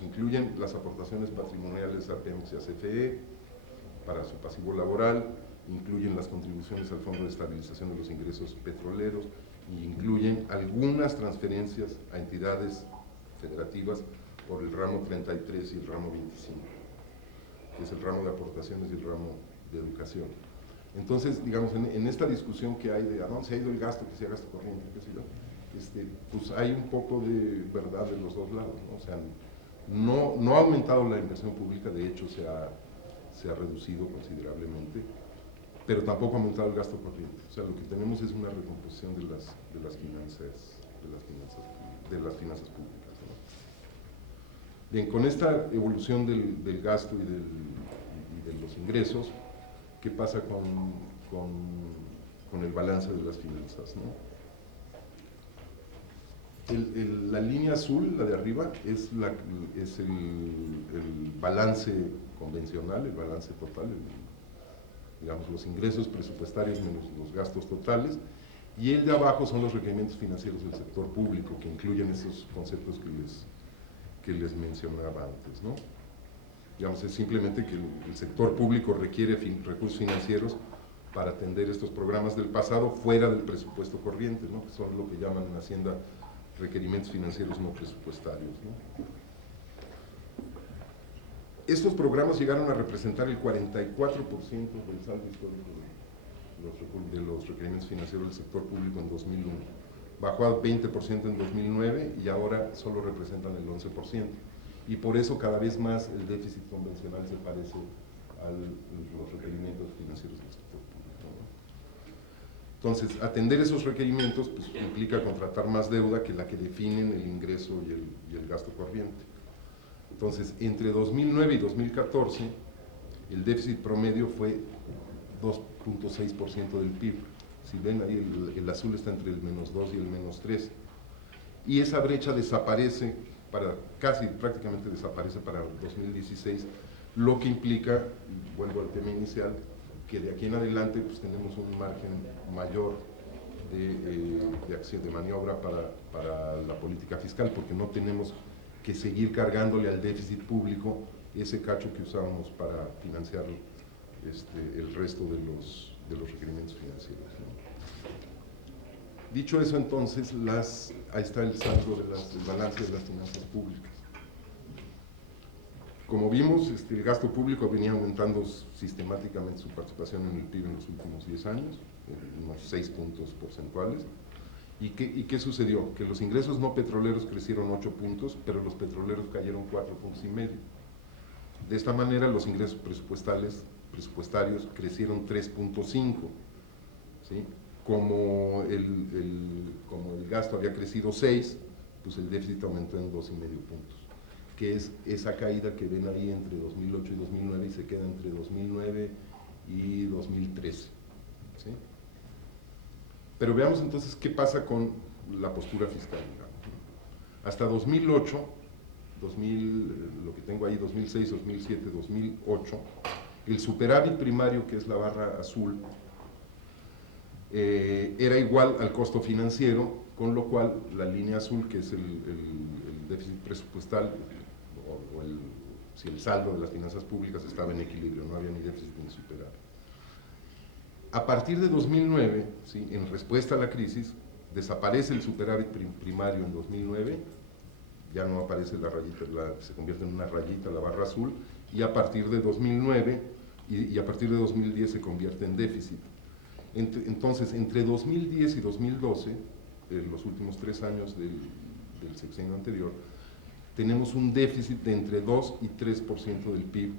Incluyen las aportaciones patrimoniales a Pemex y a CFE para su pasivo laboral, incluyen las contribuciones al Fondo de Estabilización de los Ingresos Petroleros y incluyen algunas transferencias a entidades federativas por el ramo 33 y el ramo 25, que es el ramo de aportaciones y el ramo de educación. Entonces, digamos, en esta discusión que hay de a dónde se ha ido el gasto, que sea gasto corriente, qué sé yo, pues hay un poco de verdad de los dos lados, ¿no? O sea, no ha aumentado la inversión pública, de hecho se ha reducido considerablemente, pero tampoco ha aumentado el gasto corriente. O sea, lo que tenemos es una recomposición de las finanzas públicas, ¿no? Bien, con esta evolución del gasto y de los ingresos, ¿qué pasa con el balance de las finanzas, ¿no? La línea azul, la de arriba, es el balance convencional, el balance total, digamos, los ingresos presupuestarios menos los gastos totales, y el de abajo son los requerimientos financieros del sector público, que incluyen esos conceptos que les mencionaba antes, ¿no? Digamos, es simplemente que el sector público requiere recursos financieros para atender estos programas del pasado fuera del presupuesto corriente, ¿no? Que son lo que llaman en Hacienda requerimientos financieros no presupuestarios, ¿no? Estos programas llegaron a representar el 44% del saldo histórico de los requerimientos financieros del sector público en 2001. Bajó al 20% en 2009 y ahora solo representan el 11%. Y por eso cada vez más el déficit convencional se parece a los requerimientos financieros del sector público, ¿no? Entonces, atender esos requerimientos pues, implica contratar más deuda que la que definen el ingreso y el gasto corriente. Entonces, entre 2009 y 2014, el déficit promedio fue 2.6% del PIB. Si ven ahí, el azul está entre el -2 y el -3. Y esa brecha desaparece, casi prácticamente desaparece para 2016, lo que implica, vuelvo al tema inicial, que de aquí en adelante pues, tenemos un margen mayor de acción, de maniobra para la política fiscal, porque no tenemos que seguir cargándole al déficit público ese cacho que usábamos para financiar el resto de los requerimientos financieros, ¿no? Dicho eso, entonces, ahí está el saldo del balance de las finanzas públicas. Como vimos, el gasto público venía aumentando sistemáticamente su participación en el PIB en los últimos 10 años, unos 6 puntos porcentuales. ¿Y qué sucedió? Que los ingresos no petroleros crecieron 8 puntos, pero los petroleros cayeron 4,5 puntos. De esta manera, los ingresos presupuestarios crecieron 3,5, ¿sí? Como el gasto había crecido 6, pues el déficit aumentó en 2,5 puntos, que es esa caída que ven ahí entre 2008 y 2009 y se queda entre 2009 y 2013, ¿sí? Pero veamos entonces qué pasa con la postura fiscal, digamos. Hasta 2008, lo que tengo ahí, 2006, 2007, 2008, el superávit primario, que es la barra azul, era igual al costo financiero, con lo cual la línea azul, que es el déficit presupuestal, si el saldo de las finanzas públicas estaba en equilibrio, no había ni déficit ni superávit. A partir de 2009, ¿sí? En respuesta a la crisis, desaparece el superávit primario en 2009, ya no aparece la rayita, se convierte en una rayita la barra azul, y a partir de 2009 y a partir de 2010 se convierte en déficit. Entonces, entre 2010 y 2012, los últimos 3 años del sexenio anterior, tenemos un déficit de entre 2 y 3% del PIB,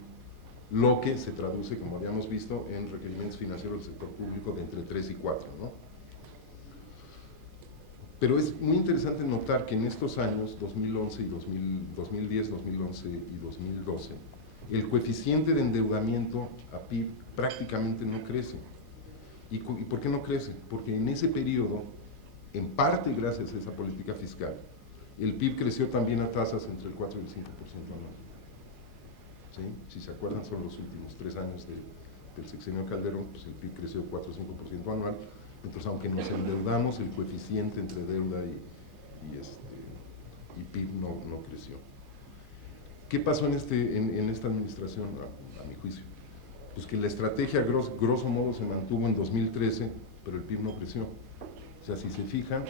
lo que se traduce, como habíamos visto, en requerimientos financieros del sector público de entre 3 y 4, ¿no? Pero es muy interesante notar que en estos años, 2011 y 2010, 2011 y 2012, el coeficiente de endeudamiento a PIB prácticamente no crece. ¿Y por qué no crece? Porque en ese periodo, en parte gracias a esa política fiscal, el PIB creció también a tasas entre el 4 y el 5% anual. ¿Sí? Si se acuerdan, son los últimos 3 años del sexenio Calderón, pues el PIB creció 4 o 5% anual. Entonces, aunque nos endeudamos, el coeficiente entre deuda y PIB no creció. ¿Qué pasó en esta administración, a mi juicio? Pues que la estrategia grosso modo se mantuvo en 2013, pero el PIB no creció. O sea, si se fijan,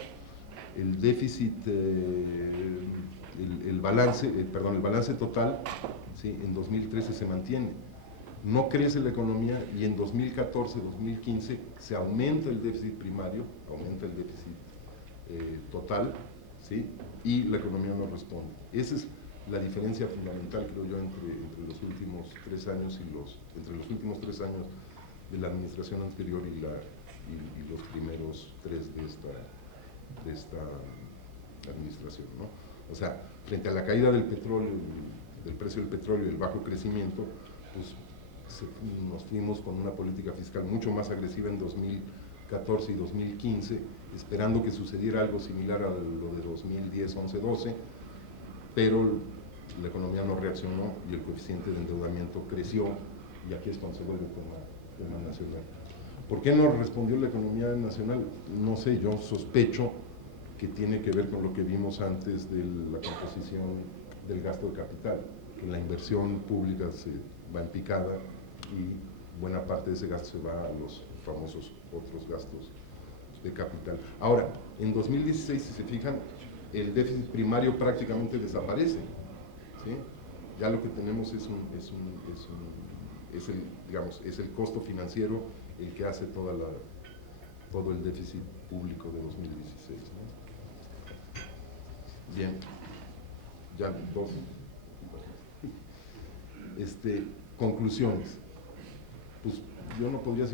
el déficit, el balance total, ¿sí?, en 2013 se mantiene. No crece la economía y en 2014, 2015 se aumenta el déficit primario, aumenta el déficit total, ¿sí?, y la economía no responde. Esa es la diferencia fundamental, creo yo, entre los últimos 3 años entre los últimos 3 años de la administración anterior y los primeros 3 de esta administración, ¿no? O sea, frente a la caída del petróleo, del precio del petróleo y el bajo crecimiento, pues nos fuimos con una política fiscal mucho más agresiva en 2014 y 2015, esperando que sucediera algo similar a lo de 2010, 11, 12, pero la economía no reaccionó y el coeficiente de endeudamiento creció, y aquí es cuando se vuelve tema nacional. ¿Por qué no respondió la economía nacional? No sé, yo sospecho que tiene que ver con lo que vimos antes de la composición del gasto de capital, que la inversión pública se va en picada y buena parte de ese gasto se va a los famosos otros gastos de capital. Ahora, en 2016, si se fijan, el déficit primario prácticamente desaparece, ¿sí? Ya lo que tenemos es el costo financiero el que hace todo el déficit público de 2016, ¿no? Bien, ya dos. Conclusiones. Pues yo no podría sino